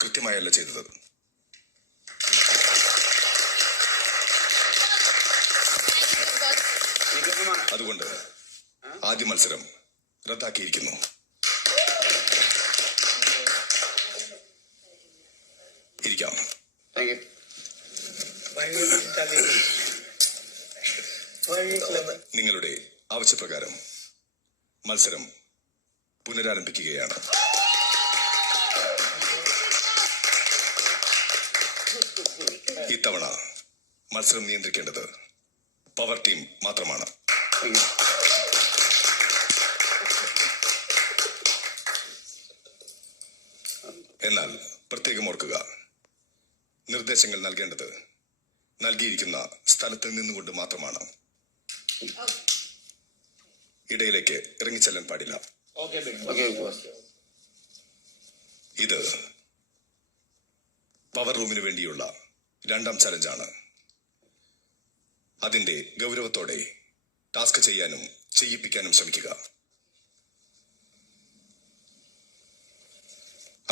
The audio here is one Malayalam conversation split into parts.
കൃത്യമായല്ല ചെയ്തത്. അതുകൊണ്ട് ആദ്യ മത്സരം റദ്ദാക്കിയിരിക്കുന്നു. ഇരിക്കാം. നിങ്ങളുടെ ആവശ്യപ്രകാരം മത്സരം പുനരാരംഭിക്കുകയാണ്. ഇത്തവണ മത്സരം നിയന്ത്രിക്കേണ്ടത് പവർ ടീം മാത്രമാണ്. എന്നാൽ പ്രത്യേകം ഓർക്കുക, നിർദ്ദേശങ്ങൾ നൽകേണ്ടത് നൽകിയിരിക്കുന്ന സ്ഥലത്ത് നിന്നുകൊണ്ട് മാത്രമാണ്. ഇടയിലേക്ക് ഇറങ്ങിച്ചെല്ലാൻ പാടില്ല. ഇത് പവർ റൂമിന് വേണ്ടിയുള്ള രണ്ടാം ചലഞ്ചാണ്. അതിന്റെ ഗൗരവത്തോടെ ടാസ്ക് ചെയ്യാനും ചെയ്യിപ്പിക്കാനും ശ്രമിക്കുക.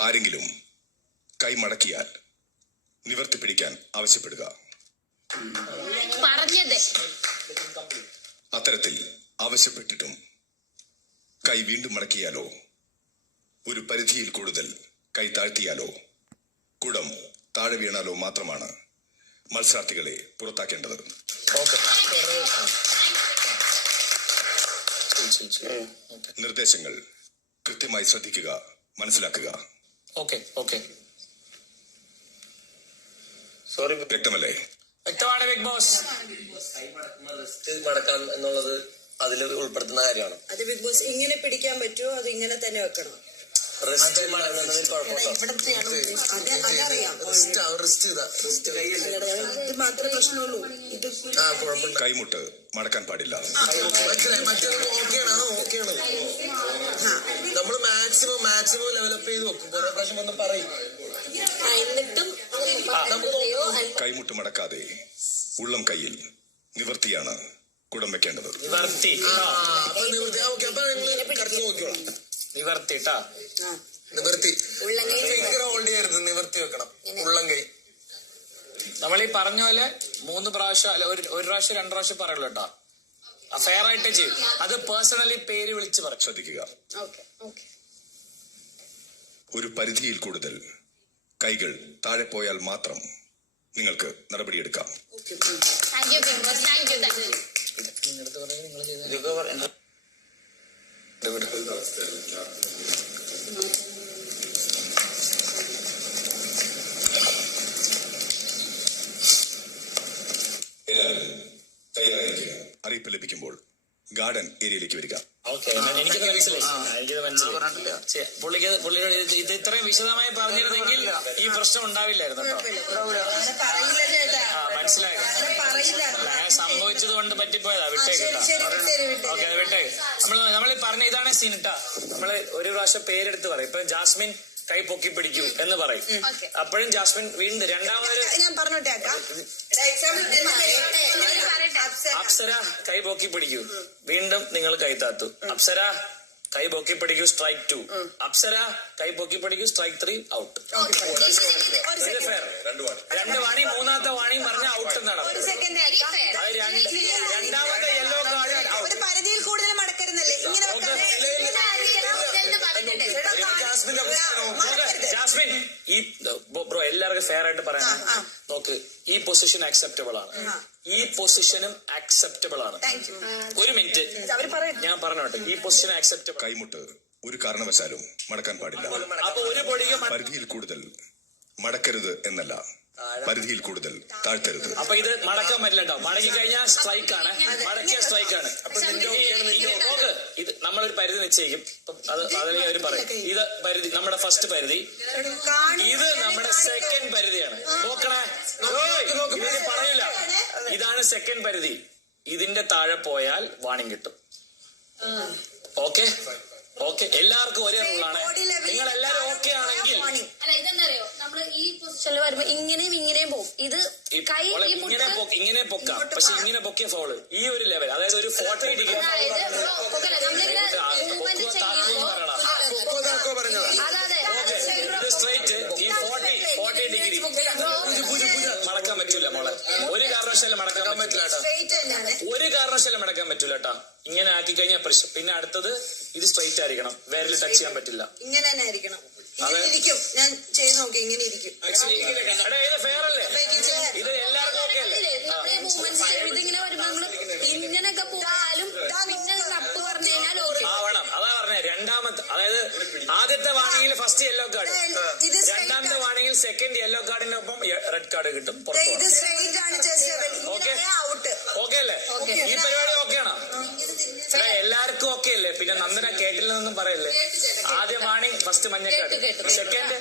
ആരെങ്കിലും കൈമടക്കിയാൽ നിവർത്തിപ്പിടിക്കാൻ ആവശ്യപ്പെടുക. അത്തരത്തിൽ ആവശ്യപ്പെട്ടിട്ടും കൈ വീണ്ടും മടക്കിയാലോ, ഒരു പരിധിയിൽ കൂടുതൽ കൈ താഴ്ത്തിയാലോ, കുടം താഴെ വീണാലോ മാത്രമാണ് മത്സരാർത്ഥികളെ പുറത്താക്കേണ്ടത്. നിർദ്ദേശങ്ങൾ കൃത്യമായി ശ്രദ്ധിക്കുക, മനസ്സിലാക്കുക. വ്യക്തമല്ലേ? വ്യക്തമാണ് ബിഗ് ബോസ്. മടക്കാം എന്നുള്ളത് അതിൽ ഉൾപ്പെടുത്തുന്ന കാര്യമാണ്. അത് ബിഗ് ബോസ് ഇങ്ങനെ പിടിക്കാൻ പറ്റുമോ, അത് ഇങ്ങനെ തന്നെ വെക്കണം? മാത്രമേ പ്രശ്നമുള്ളൂ. കൈമുട്ട് മടക്കാൻ പാടില്ല. നമ്മൾ മാക്സിമം ഡെവലപ്പ് ചെയ്ത് വെക്കും. കുറെ പ്രാവശ്യം ഒന്നും പറയും. കൈമുട്ട് മടക്കാതെ ഉള്ളം കൈയിൽ നിവർത്തിയാണ് കുടം വെക്കേണ്ടത്. നിവർത്തി വെക്കണം ഉള്ളം കൈ. നമ്മൾ ഈ പറഞ്ഞ പോലെ 3 പ്രാവശ്യം അല്ല, ഒരു പ്രാവശ്യം 2 പ്രാവശ്യം പറയുള്ളൂ കേട്ടോ. ഫെയർ ആയിട്ട് ചെയ്യും. അത് പേഴ്സണലി പേര് വിളിച്ച് പറയും. ശ്രദ്ധിക്കുക, ഒരു പരിധിയിൽ കൂടുതൽ കൈകൾ താഴെ പോയാൽ മാത്രം നിങ്ങൾക്ക് നടപടിയെടുക്കാം. അറിയിപ്പ് ലഭിക്കുമ്പോൾ ഗാർഡൻ ഏരിയയിലേക്ക് വരിക. എനിക്കത് മനസ്സിലായി. പുള്ളിയുടെ ഇത് ഇത്രയും വിശദമായി പറഞ്ഞിരുന്നെങ്കിൽ ഈ പ്രശ്നം ഉണ്ടാവില്ലായിരുന്നു കേട്ടോ. മനസ്സിലായി. സംഭവിച്ചത് കൊണ്ട് പറ്റിപ്പോയതാ. വിട്ടേക്ക്. ഓക്കെ, വിട്ടേക്ക്. നമ്മളീ പറഞ്ഞ ഇതാണ് സീനിട്ടാ. നമ്മള് ഒരു പ്രാവശ്യം പേരെടുത്ത് പറയും. ഇപ്പൊ ജാസ്മിൻ കൈ പൊക്കി പിടിക്കൂ എന്ന് പറയും. അപ്പോഴും ജാസ്മിൻ വീണ്ടും രണ്ടാമതൊരു ഞാൻ പറഞ്ഞോട്ടെ, അപ്സര കൈ പൊക്കി പിടിക്കൂ, വീണ്ടും നിങ്ങൾ കൈ താത്തു. അപ്സര കൈ പൊക്കി പിടിക്കൂ, സ്ട്രൈക്ക് 2. അപ്സര കൈ പൊക്കി പിടിക്കൂ, സ്ട്രൈക്ക് 3, ഔട്ട്. രണ്ട് വാണി, മൂന്നാമത്തെ വാണി പറഞ്ഞ ഔട്ട് എന്നാണ്. രണ്ടാമത്തെ യെല്ലോ കാർഡ് ഔട്ട്. പരിധിയിൽ കൂടുതൽ മടക്കരുന്നല്ലേ ഇങ്ങനെ. ജാസ്മിൻ, ഈ ബ്രോ എല്ലാവർക്കും ഫെയർ ആയിട്ട് പറയാൻ നോക്ക്. ഈ പൊസിഷൻ അക്സെപ്റ്റബിൾ ആണ്, ഈ പൊസിഷനും അക്സെപ്റ്റബിൾ ആണ്. ഒരു മിനിറ്റ് ഞാൻ പറഞ്ഞോട്ടെ. ഈ പൊസിഷൻ അക്സെപ്റ്റബിൾ. കൈമുട്ട് ഒരു കാരണവശാലും മടക്കാൻ പാടില്ല. അപ്പൊ ഒരു പൊടിക്ക് പരിധിയിൽ കൂടുതൽ മടക്കരുത് എന്നല്ല, പരിധിയിൽ കൂടുതൽ താഴ്ത്തരുത്. അപ്പൊ ഇത് മടക്കാൻ പറ്റില്ല കേട്ടോ. മടക്കി കഴിഞ്ഞാൽ സ്ട്രൈക്ക് ആണ്, മടക്കിയ സ്ട്രൈക്ക് ആണ്. നോക്ക്, ഇത് നമ്മളൊരു പരിധി നിശ്ചയിക്കും. അത് അതിൽ അവർ പറയും ഇത് പരിധി, നമ്മുടെ ഫസ്റ്റ് പരിധി. ഇത് നമ്മുടെ സെക്കൻഡ് പരിധിയാണ്. നോക്കണേ, ഇതിന് പറയില്ല. ഇതാണ് സെക്കൻഡ് പരിധി. ഇതിന്റെ താഴെ പോയാൽ വാണിംഗ് കിട്ടും. ഓക്കെ, എല്ലാവർക്കും ഒരേ റൂളാണ്. നിങ്ങൾ എല്ലാരും ഓക്കെ ആണെങ്കിൽ ഇതെന്തറിയോ, നമ്മള് ഈ പൊസിഷനിൽ വരുമ്പോ ഇങ്ങനെയും പോകും. ഇത് ഇങ്ങനെ പൊക്കാം, പക്ഷെ ഇങ്ങനെ പൊക്കിയ ഫോള് ഈ ഒരു ലെവൽ, അതായത് ഒരു 40 ഡിഗ്രി. സ്ട്രൈറ്റ് കാരണവശാലും മടക്കാൻ പറ്റില്ല കേട്ടോ. സ്ട്രെയിറ്റ് തന്നെയാണ്. ഒരു കാരണവശാലും മടക്കാൻ പറ്റൂല കേട്ടോ. ഇങ്ങനെ ആക്കി കഴിഞ്ഞാൽ പ്രശ്നം. പിന്നെ അടുത്തത് ഇത് സ്ട്രൈറ്റ് ആയിരിക്കണം, വിരൽ ടച്ച് ചെയ്യാൻ പറ്റില്ല. ഇങ്ങനെ തന്നെ ആയിരിക്കണം. ഇങ്ങനെ ഇരിക്കും. ഞാൻ ചെയ്ത് നോക്കി ഇങ്ങനെ ഇരിക്കും. എടാ ഇത് ഫെയർ അല്ലേ? ഇത് എല്ലാവർക്കും ഓക്കെ അല്ലേ? നമ്മുടെ മൂവ്മെന്റ്സ് ഇതിങ്ങനെ വരുമ്പോ നമ്മള് ഇങ്ങനെയൊക്കെ പോയാലും പിന്നെ കപ്പ് പറഞ്ഞു കഴിഞ്ഞാൽ ഓക്കെ. ആവണം. അതാ പറഞ്ഞേ. രണ്ടാമത്തെ, അതായത് ആദ്യത്തെ വാണിങ്ങിൽ ഫസ്റ്റ് യെല്ലോ കാർഡ്, ഇത് രണ്ടാമത്തെ വാണിങ്ങിൽ സെക്കൻഡ് യെല്ലോ കാർഡിന്റെ ഒപ്പം റെഡ് കാർഡ് കിട്ടും. ഇത് സ്ട്രെയിറ്റ് ആണ്. ഔട്ട്. ഓക്കെ അല്ലേ? ഈ പരിപാടി ഓക്കെ ആണോ? എല്ലാവർക്കും ഓക്കെ അല്ലേ? പിന്നെ നന്ദന കേട്ടില്ലെന്നൊന്നും പറയല്ലേ. ആദ്യം warning, first Manjakkad, second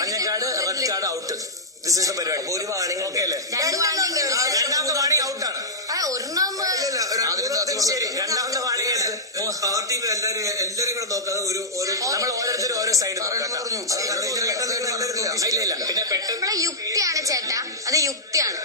Manjakkad, red card, out. This is the പരിപാടി. ഒരു വാണിംഗ് ഓക്കെ അല്ലേ? രണ്ടാമത്തെ വാണിംഗ് ഔട്ടാണ്. ഒരെണ്ണം ശരി, രണ്ടാമത്തെ വാണിംഗ് എടുത്ത് എല്ലാരും കൂടെ നോക്കാതെ നമ്മൾ ഓരോരുത്തരും ഓരോ സൈഡ് നോക്കാം. ഇല്ല പിന്നെ പെട്ടെന്ന് നമ്മളെ യുക്തിയാണ് ചേട്ടാ, അത് യുക്തിയാണ്.